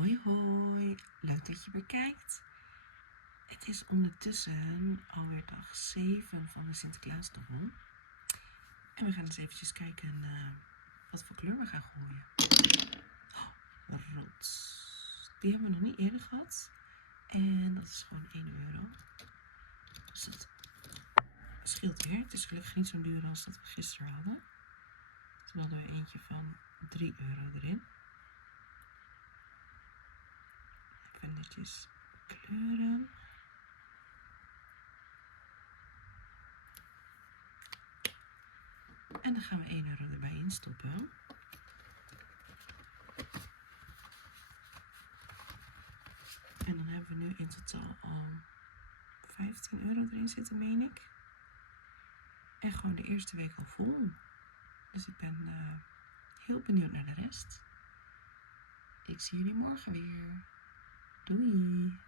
Hoi hoi, leuk dat je weer kijkt. Het is ondertussen alweer dag 7 van de Sinterklaasdom. En we gaan eens eventjes kijken wat voor kleur we gaan gooien. Oh, rood. Die hebben we nog niet eerder gehad. En dat is gewoon €1. Dus dat scheelt weer. Het is gelukkig niet zo duur als dat we gisteren hadden. Toen hadden we eentje van €3 erin. Even netjes kleuren. En dan gaan we €1 erbij instoppen. En dan hebben we nu in totaal al €15 erin zitten, meen ik. En gewoon de eerste week al vol. Dus ik ben heel benieuwd naar de rest. Ik zie jullie morgen weer. Doei!